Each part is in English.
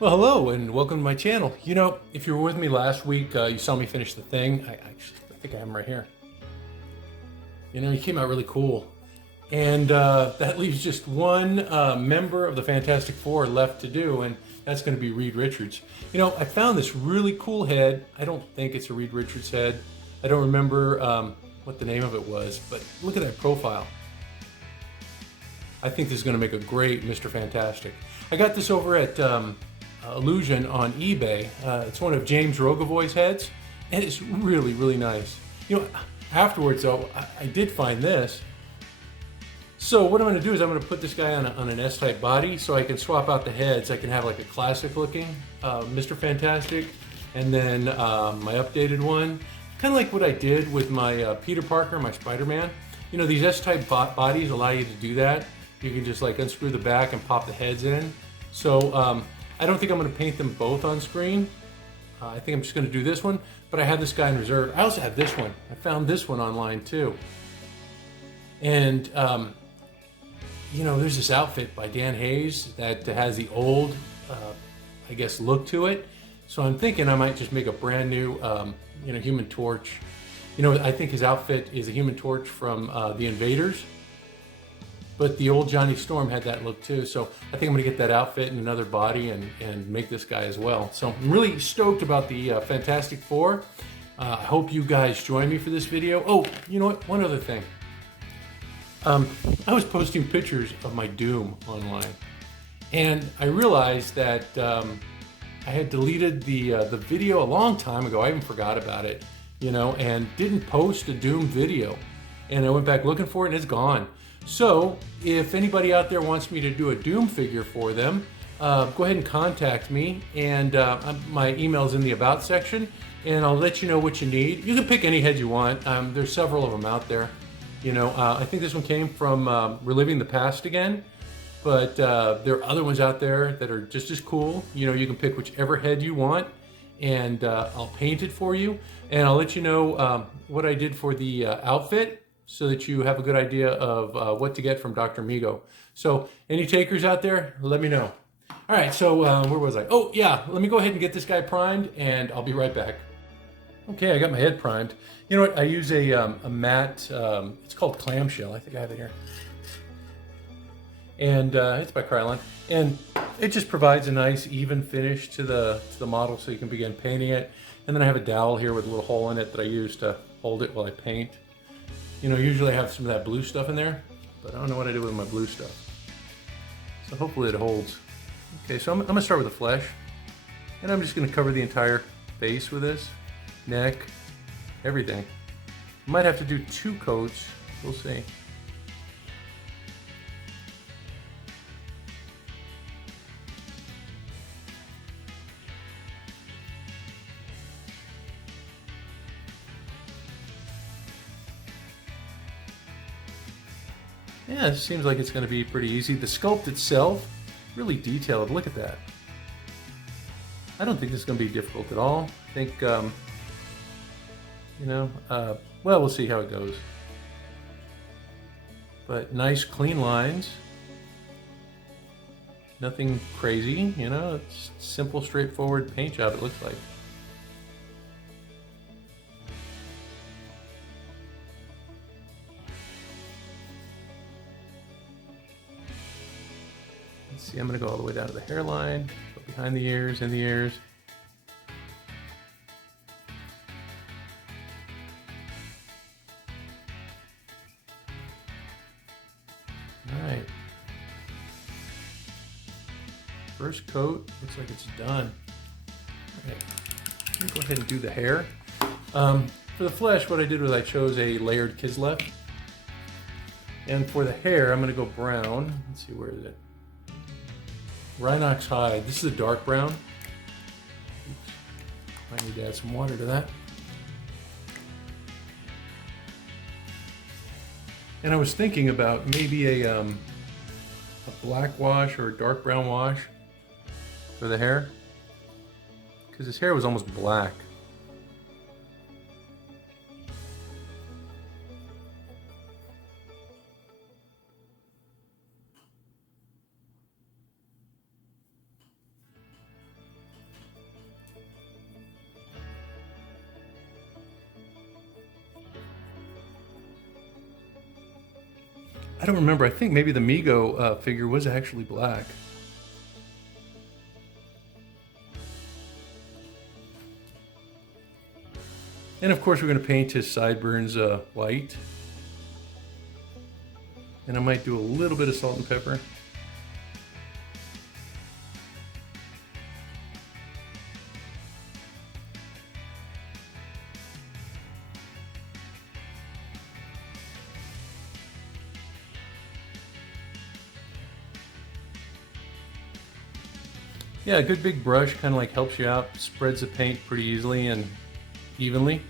Well, hello and welcome to my channel. You know, if you were with me last week, you saw me finish the thing. I think I have him right here. You know, he came out really cool. And that leaves just one member of the Fantastic Four left to do, and that's going to be Reed Richards. You know, I found this really cool head. I don't think it's a Reed Richards head. I don't remember what the name of it was, but look at that profile. I think this is going to make a great Mr. Fantastic. I got this over at Illusion on eBay. It's one of James Rogovoy's heads, and it's really, really nice. You know, afterwards though, I did find this. So what I'm going to do is I'm going to put this guy on an S-type body so I can swap out the heads. I can have like a classic looking Mr. Fantastic and then my updated one. Kind of like what I did with my Peter Parker, my Spider-Man. You know, these S-type bodies allow you to do that. You can just like unscrew the back and pop the heads in. So I don't think I'm going to paint them both on screen. I think I'm just going to do this one, but I have this guy in reserve. I also have this one. I found this one online too. And you know, there's this outfit by Dan Hayes that has the old, I guess, look to it. So I'm thinking I might just make a brand new, you know, Human Torch. You know, I think his outfit is a Human Torch from The Invaders. But the old Johnny Storm had that look too. So I think I'm gonna get that outfit and another body and make this guy as well. So I'm really stoked about the Fantastic Four. I hope you guys join me for this video. Oh, you know what, one other thing. I was posting pictures of my Doom online, and I realized that I had deleted the video a long time ago. I even forgot about it, you know, and didn't post a Doom video. And I went back looking for it, and it's gone. So if anybody out there wants me to do a Doom figure for them, go ahead and contact me, and my email's in the About section, and I'll let you know what you need. You can pick any head you want. There's several of them out there. You know, I think this one came from Reliving the Past Again, but there are other ones out there that are just as cool. You know, you can pick whichever head you want, and I'll paint it for you, and I'll let you know what I did for the outfit so that you have a good idea of what to get from Dr. Mego. So any takers out there, let me know. All right, so where was I? Oh, yeah, let me go ahead and get this guy primed, and I'll be right back. Okay, I got my head primed. You know what? I use a matte, it's called Clamshell. I think I have it here. And it's by Krylon. And it just provides a nice even finish to the model so you can begin painting it. And then I have a dowel here with a little hole in it that I use to hold it while I paint. You know, usually I have some of that blue stuff in there, but I don't know what I do with my blue stuff. So hopefully it holds. Okay, so I'm gonna start with the flesh. And I'm just gonna cover the entire face with this. Neck, everything. Might have to do 2 coats, we'll see. Yeah, it seems like it's going to be pretty easy. The sculpt itself, really detailed. Look at that. I don't think this is going to be difficult at all. I think, you know, well, we'll see how it goes. But nice, clean lines. Nothing crazy, you know, it's simple, straightforward paint job, it looks like. Let's see, I'm going to go all the way down to the hairline, go behind the ears, in the ears. All right. First coat, looks like it's done. All right, let me go ahead and do the hair. For the flesh, what I did was I chose a layered Kislev. And for the hair, I'm going to go brown. Let's see, where is it? Rhinox hide. This is a dark brown. Oops. I need to add some water to that. And I was thinking about maybe a black wash or a dark brown wash for the hair, because his hair was almost black. I don't remember. I think maybe the Mego figure was actually black. And of course we're going to paint his sideburns white. And I might do a little bit of salt and pepper. Yeah, a good big brush kind of like helps you out, spreads the paint pretty easily and evenly.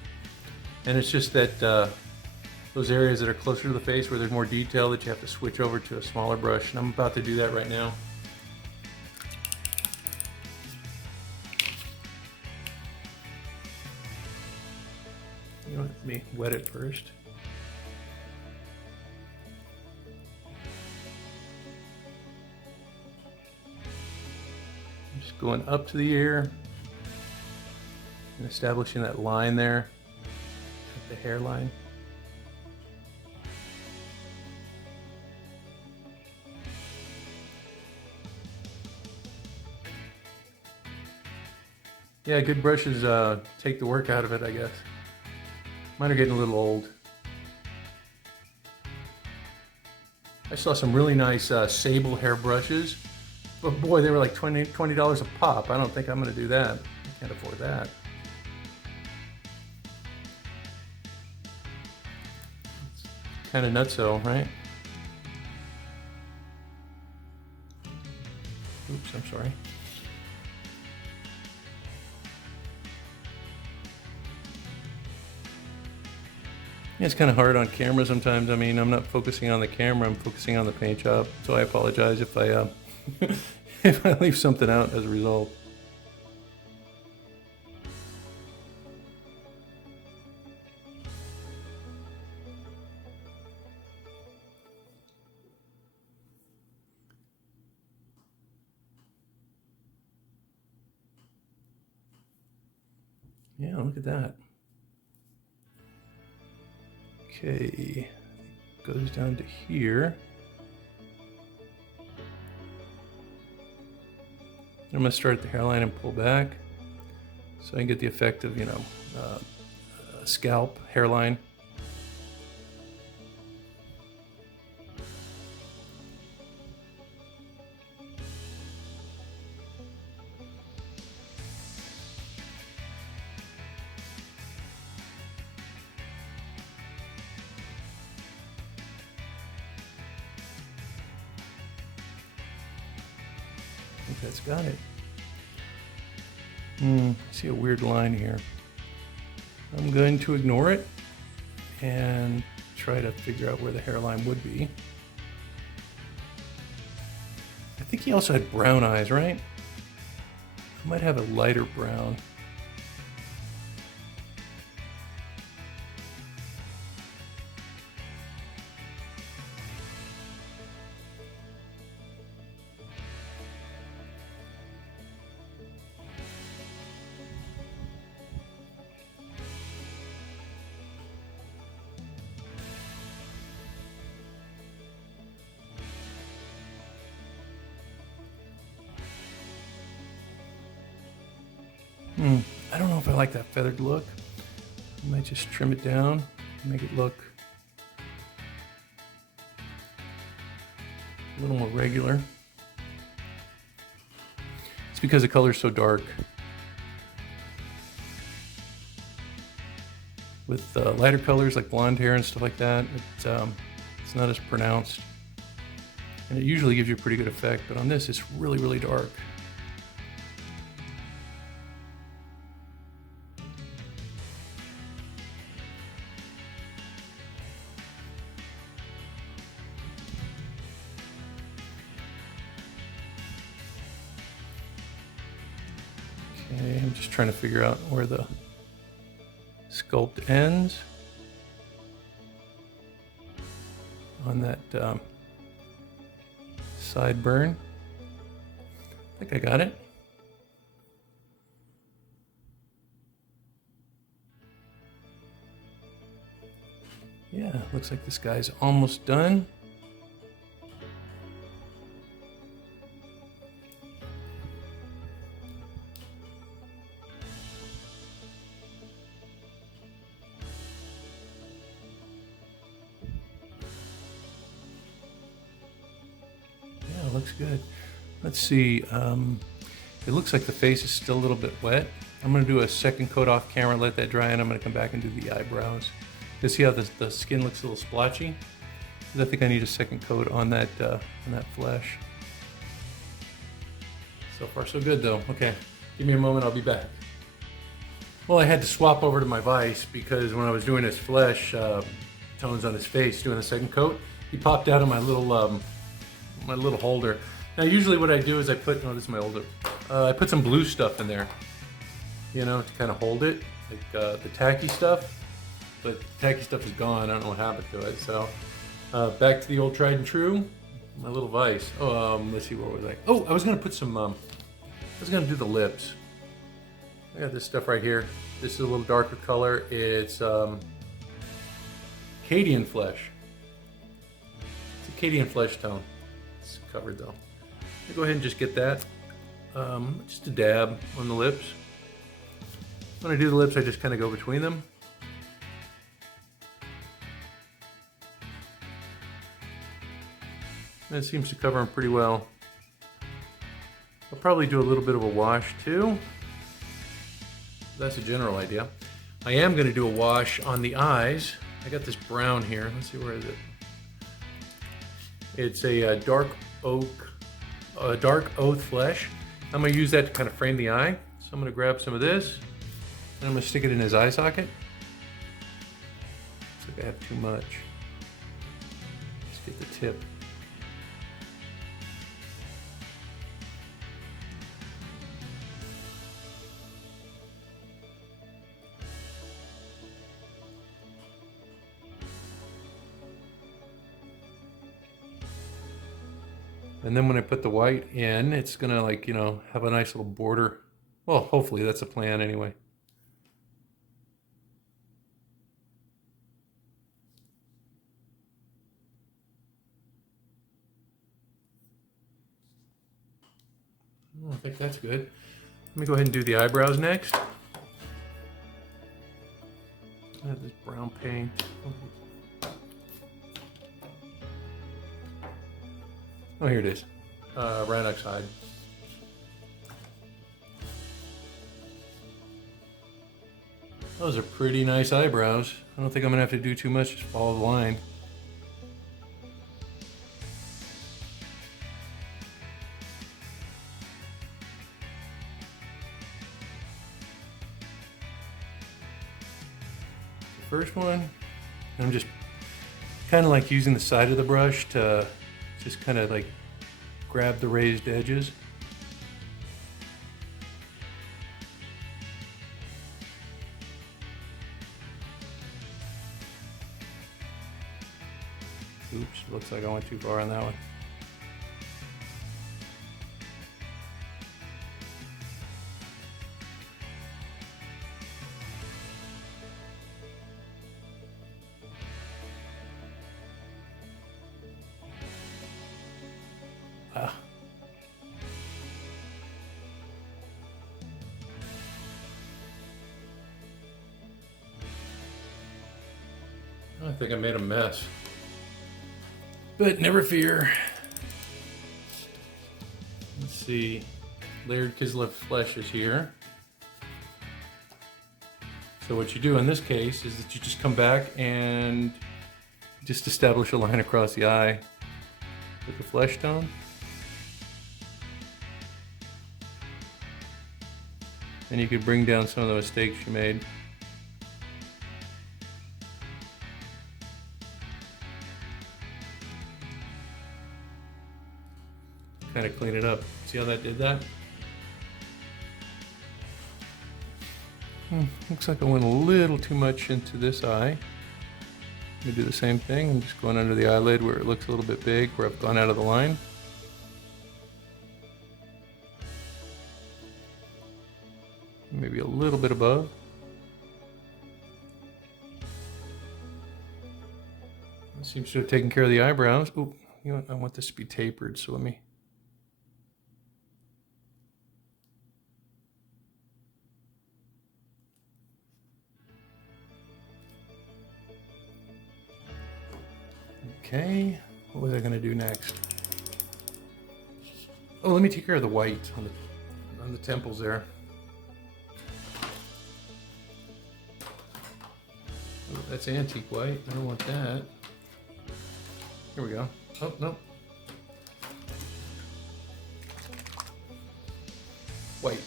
And it's just that those areas that are closer to the face where there's more detail that you have to switch over to a smaller brush. And I'm about to do that right now. You know, let me wet it first. Just going up to the ear and establishing that line there at the hairline. Yeah, good brushes take the work out of it, I guess. Mine are getting a little old. I saw some really nice sable hair brushes, but boy, they were like $20 a pop. I don't think I'm going to do that. I can't afford that. It's kind of nutso, right? Oops, I'm sorry. Yeah, it's kind of hard on camera sometimes. I mean, I'm not focusing on the camera, I'm focusing on the paint job. So I apologize if I if I leave something out as a result. Yeah, look at that. Okay, goes down to here. I'm going to start at the hairline and pull back so I can get the effect of, you know, a scalp hairline. I think that's got it. I see a weird line here. I'm going to ignore it and try to figure out where the hairline would be. I think he also had brown eyes, right? I might have a lighter brown. I don't know if I like that feathered look. I might just trim it down, make it look a little more regular. It's because the color's so dark. With lighter colors like blonde hair and stuff like that, it's not as pronounced. And it usually gives you a pretty good effect, but on this it's really, really dark. Okay, I'm just trying to figure out where the sculpt ends on that sideburn. I think I got it. Yeah, looks like this guy's almost done. looks good. Let's see. It looks like the face is still a little bit wet. I'm going to do a second coat off camera, let that dry, and I'm going to come back and do the eyebrows. You see how the skin looks a little splotchy? I think I need a second coat on that flesh. So far so good though. Okay, give me a moment, I'll be back. Well, I had to swap over to my vise because when I was doing his flesh tones on his face, doing the second coat, he popped out of my little holder. Now usually what I do is I put, oh, this is my holder. I put some blue stuff in there, you know, to kind of hold it, like the tacky stuff. But the tacky stuff is gone. I don't know what happened to it. So back to the old tried and true, my little vise. Let's see, what was I? Oh, I was gonna put some. I was gonna do the lips. I got this stuff right here. This is a little darker color. It's Cadian flesh. It's a Cadian flesh tone. It's covered though. I'll go ahead and just get that. Just a dab on the lips. When I do the lips, I just kind of go between them. That seems to cover them pretty well. I'll probably do a little bit of a wash too. That's a general idea. I am going to do a wash on the eyes. I got this brown here. Let's see, where is it? It's a dark oath flesh. I'm going to use that to kind of frame the eye. So I'm going to grab some of this and I'm going to stick it in his eye socket. Looks like I have too much. Let's get the tip. And then when I put the white in, it's gonna, like, you know, have a nice little border. Well, hopefully that's the plan anyway. Oh, I think that's good. Let me go ahead and do the eyebrows next. I have this brown paint. Oh, here it is. Rhinox hide. Those are pretty nice eyebrows. I don't think I'm gonna have to do too much, just follow the line. The first one, I'm just kind of like using the side of the brush to just kind of like grab the raised edges. Oops, looks like I went too far on that one. I think I made a mess, but never fear. Let's see, layered Kislev flesh is here. So what you do in this case is that you just come back and just establish a line across the eye with the flesh tone. And you could bring down some of the mistakes you made. Kind of clean it up. See how that did that? Looks like I went a little too much into this eye. I'm gonna do the same thing. I'm just going under the eyelid where it looks a little bit big, where I've gone out of the line. Maybe a little bit above. That seems to have taken care of the eyebrows. Oh, you know what? I want this to be tapered, so let me. Okay, what was I going to do next? Oh, let me take care of the white on the temples there. Oh, that's antique white. I don't want that. Here we go. Oh, no. White.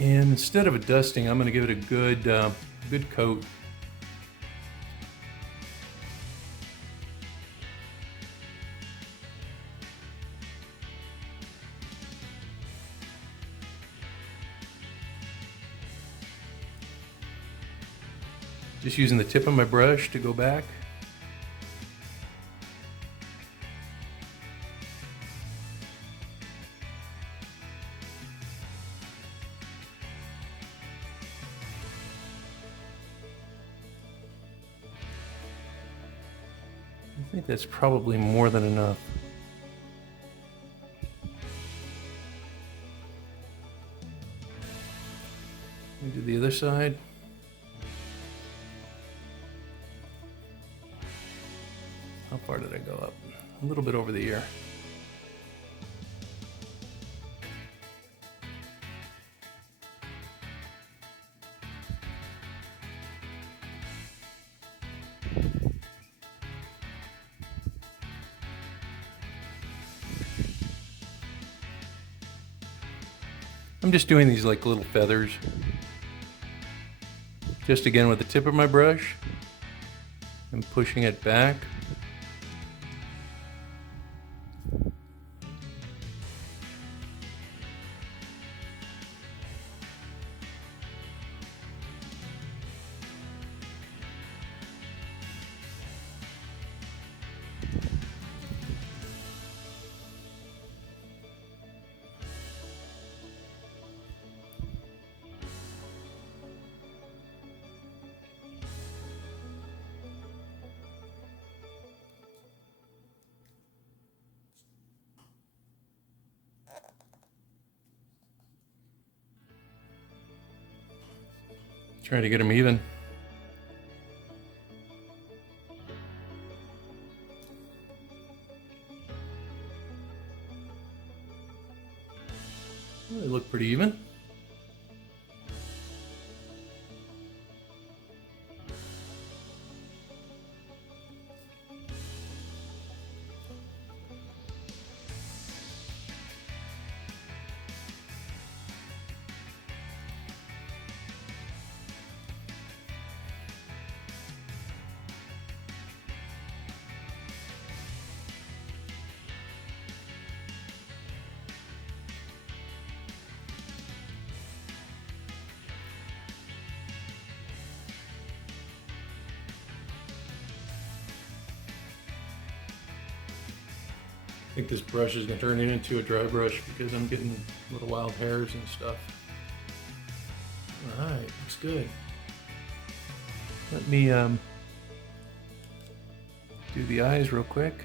And instead of a dusting, I'm going to give it a good coat. Just using the tip of my brush to go back. I think that's probably more than enough. Let me do the other side. How far did I go up? A little bit over the ear. I'm just doing these like little feathers. Just again with the tip of my brush and pushing it back. Trying to get them even. Well, they look pretty even. I think this brush is going to turn it into a dry brush because I'm getting little wild hairs and stuff. Alright, looks good. Let me do the eyes real quick.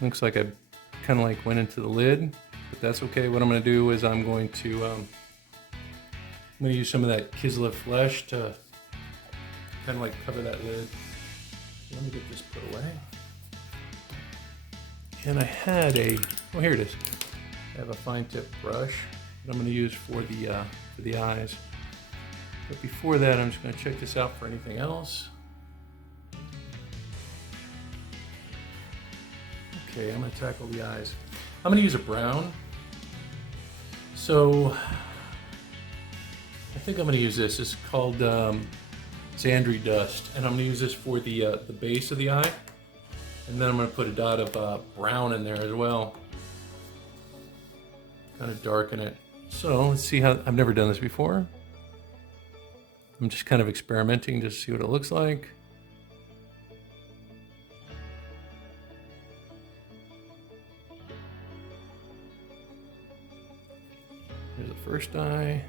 Looks like I kind of like went into the lid, but that's okay. What I'm going to do is I'm going to use some of that Kislev flesh to kind of like cover that lid. Let me get this put away. And I had oh, here it is. I have a fine tip brush that I'm going to use for the eyes. But before that, I'm just going to check this out for anything else. Okay, I'm going to tackle the eyes. I'm going to use a brown. So I think I'm going to use this. It's called Xandri Dust, and I'm going to use this for the base of the eye. And then I'm going to put a dot of brown in there as well. Kind of darken it. So let's see how, I've never done this before. I'm just kind of experimenting to see what it looks like. Here's the first eye.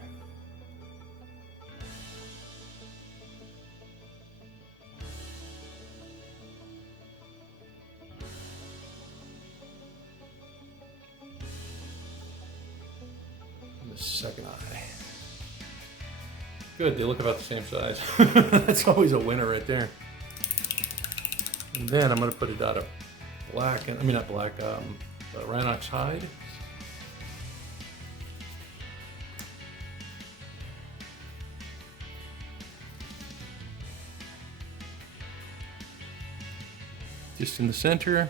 like an eye. Good, they look about the same size. That's always a winner right there. And then I'm gonna put a dot of black, and I mean not black, Rhinox hide. Just in the center.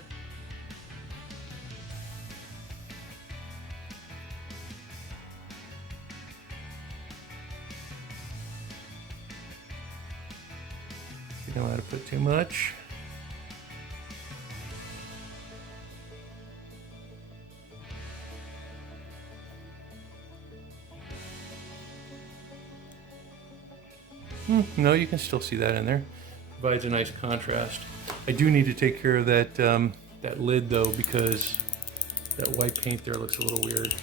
You don't want to put too much. No, you can still see that in there. Provides a nice contrast. I do need to take care of that that lid though, because that white paint there looks a little weird.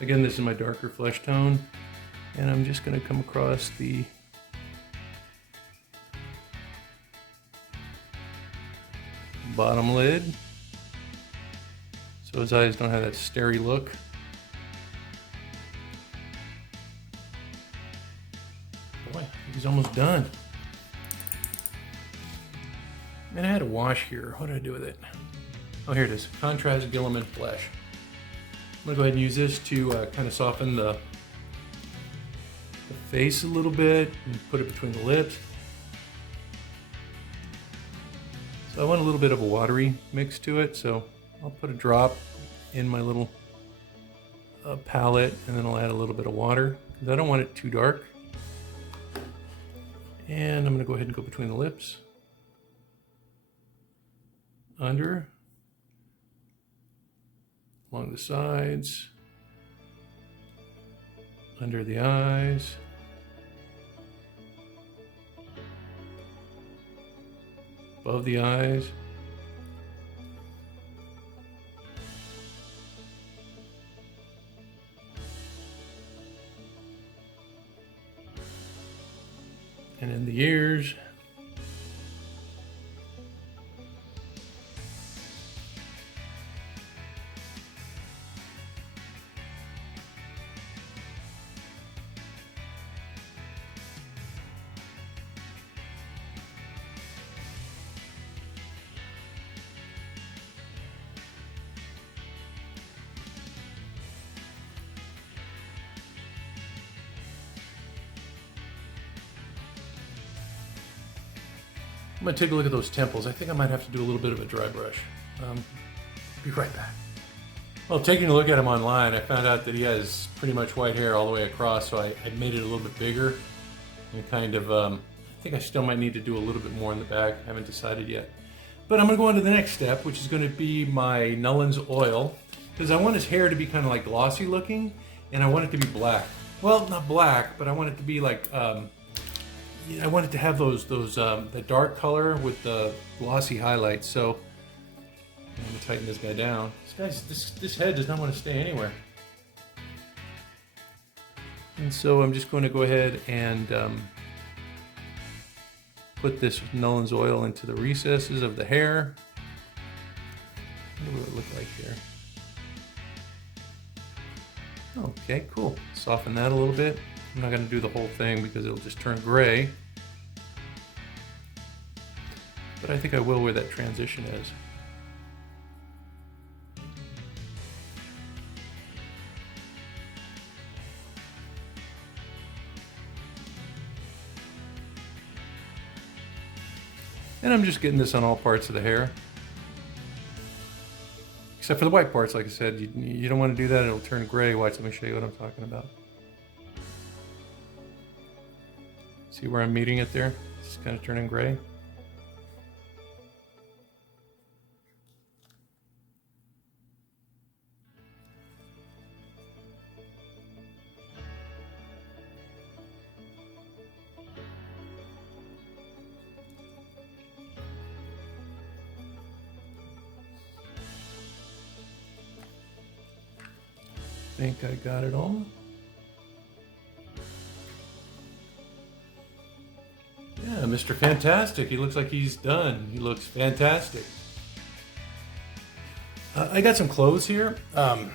Again, this is my darker flesh tone, and I'm just going to come across the bottom lid so his eyes don't have that starey look. Boy, I think he's almost done. Man, I had a wash here. What did I do with it? Oh, here it is. Contrast Gilliman Flesh. I'm gonna go ahead and use this to kind of soften the face a little bit and put it between the lips. So I want a little bit of a watery mix to it, so I'll put a drop in my little palette, and then I'll add a little bit of water because I don't want it too dark. And I'm gonna go ahead and go between the lips, under, along the sides, under the eyes, above the eyes, and in the ears. I'm gonna take a look at those temples. I think I might have to do a little bit of a dry brush. Be right back. Well, taking a look at him online, I found out that he has pretty much white hair all the way across, so I made it a little bit bigger. And kind of, I think I still might need to do a little bit more in the back. I haven't decided yet. But I'm gonna go on to the next step, which is gonna be my Nullen's oil, because I want his hair to be kind of like glossy looking, and I want it to be black. Well, not black, but I want it to be like, I want it to have the dark color with the glossy highlights. So I'm gonna tighten this guy down. This head does not want to stay anywhere. And so I'm just going to go ahead and put this Nullen's oil into the recesses of the hair. What will it look like here? Okay, cool. Soften that a little bit. I'm not going to do the whole thing because it'll just turn gray. But I think I will where that transition is. And I'm just getting this on all parts of the hair. Except for the white parts, like I said, you don't want to do that, it'll turn gray. Watch, let me show you what I'm talking about. See where I'm meeting it there? It's kind of turning gray. I think I got it all. Yeah, Mr. Fantastic. He looks like he's done. He looks fantastic. I got some clothes here. You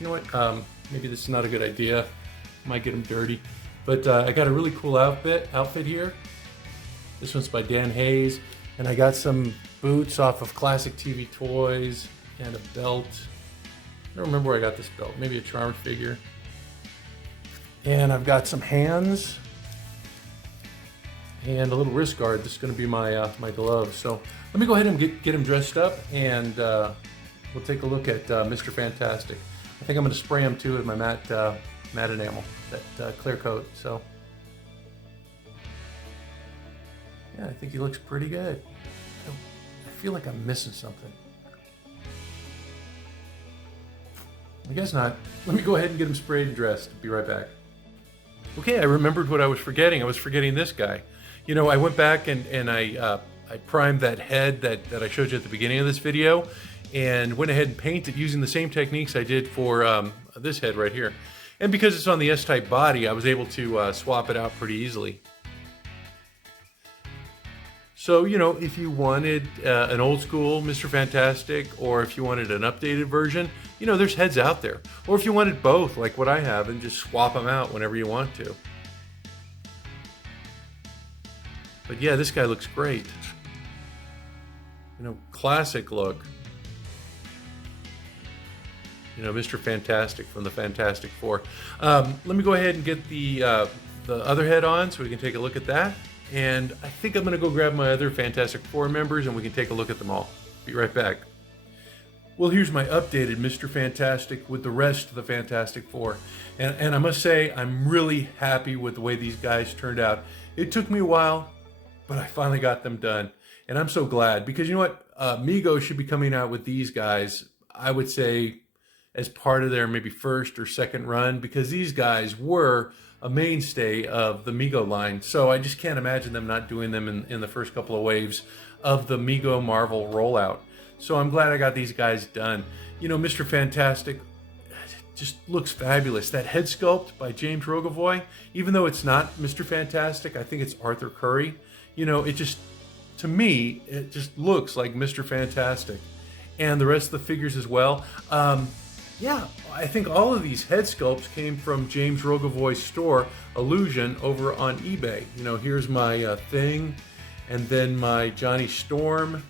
know what? Maybe this is not a good idea. Might get them dirty. But I got a really cool outfit here. This one's by Dan Hayes. And I got some boots off of Classic TV Toys and a belt. I don't remember where I got this belt. Maybe a Charmed figure. And I've got some hands and a little wrist guard. This is going to be my my glove. So let me go ahead and get him dressed up, and we'll take a look at Mr. Fantastic. I think I'm going to spray him too with my matte enamel, that clear coat. So yeah, I think he looks pretty good. I feel like I'm missing something. I guess not. Let me go ahead and get him sprayed and dressed. Be right back. Okay, I remembered what I was forgetting. I was forgetting this guy. You know, I went back and I primed that head that I showed you at the beginning of this video, and went ahead and painted using the same techniques I did for this head right here. And because it's on the S-type body, I was able to swap it out pretty easily. So, you know, if you wanted an old school Mr. Fantastic, or if you wanted an updated version, you know, there's heads out there. Or if you wanted both, like what I have, and just swap them out whenever you want to. But yeah, this guy looks great. You know, classic look. You know, Mr. Fantastic from the Fantastic Four. Let me go ahead and get the other head on so we can take a look at that. And I think I'm going to go grab my other Fantastic Four members and we can take a look at them all. Be right back. Well, here's my updated Mr. Fantastic with the rest of the Fantastic Four. And I must say, I'm really happy with the way these guys turned out. It took me a while, but I finally got them done. And I'm so glad, because you know what? Mego should be coming out with these guys, I would say, as part of their maybe first or second run, because these guys were a mainstay of the Mego line. So I just can't imagine them not doing them in the first couple of waves of the Mego Marvel rollout. So I'm glad I got these guys done. You know, Mr. Fantastic just looks fabulous. That head sculpt by James Rogovoy, even though it's not Mr. Fantastic, I think it's Arthur Curry. You know, it just, to me, it just looks like Mr. Fantastic. And the rest of the figures as well. Yeah, I think all of these head sculpts came from James Rogovoy's store, Illusion, over on eBay. You know, here's my Thing, and then my Johnny Storm.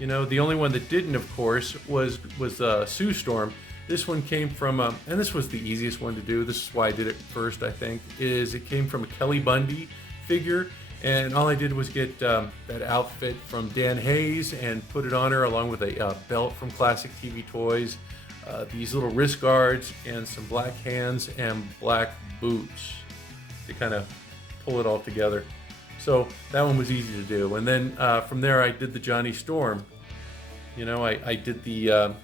You know, the only one that didn't, of course, was Sue Storm. This one came from, and this was the easiest one to do. This is why I did it first, I think, is it came from a Kelly Bundy figure. And all I did was get that outfit from Dan Hayes and put it on her, along with a belt from Classic TV Toys, these little wrist guards, and some black hands and black boots to kind of pull it all together. So that one was easy to do. And then from there I did the Johnny Storm. You know, I did the, I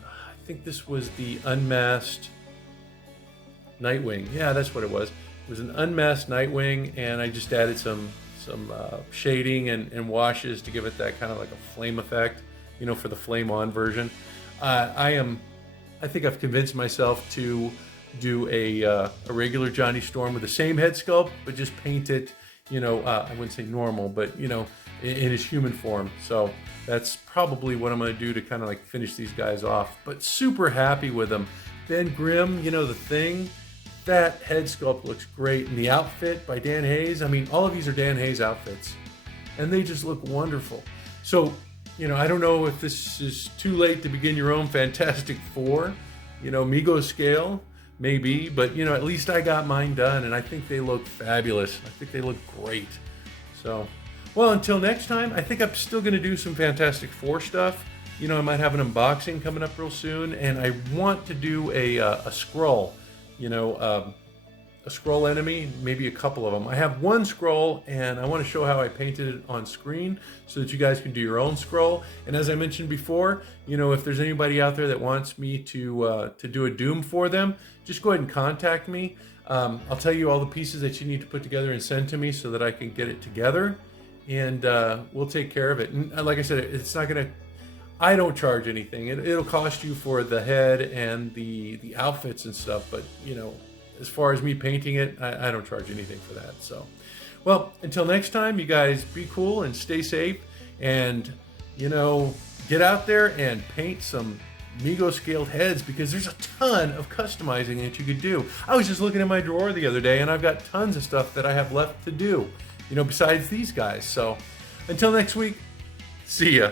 think this was the unmasked Nightwing. Yeah, that's what it was. It was an unmasked Nightwing, and I just added some shading and washes to give it that kind of like a flame effect, you know, for the flame on version. I think I've convinced myself to do a regular Johnny Storm with the same head sculpt, but just paint it, you know, I wouldn't say normal, but, you know, in his human form. So that's probably what I'm going to do to kind of like finish these guys off. But super happy with them. Ben Grimm, you know, the Thing, that head sculpt looks great. And the outfit by Dan Hayes, I mean, all of these are Dan Hayes outfits, and they just look wonderful. So, you know, I don't know if this is too late to begin your own Fantastic Four, you know, Mego-Scale, maybe, but, you know, at least I got mine done, and I think they look fabulous. I think they look great. So, well, until next time, I think I'm still going to do some Fantastic Four stuff. You know, I might have an unboxing coming up real soon, and I want to do a Skrull, you know, a Skrull enemy, maybe a couple of them. I have one Skrull, and I want to show how I painted it on screen so that you guys can do your own Skrull. And as I mentioned before, you know, if there's anybody out there that wants me to do a Doom for them, just go ahead and contact me. I'll tell you all the pieces that you need to put together and send to me so that I can get it together, and we'll take care of it. And like I said, it's not gonna, I don't charge anything. It'll cost you for the head and the outfits and stuff, but, you know, as far as me painting it, I don't charge anything for that. So, Well, until next time, you guys be cool and stay safe, and get out there and paint some Mego-Scaled heads, because there's a ton of customizing that you could do. I was just looking at my drawer the other day, and I've got tons of stuff that I have left to do, besides these guys. So until next week, see ya.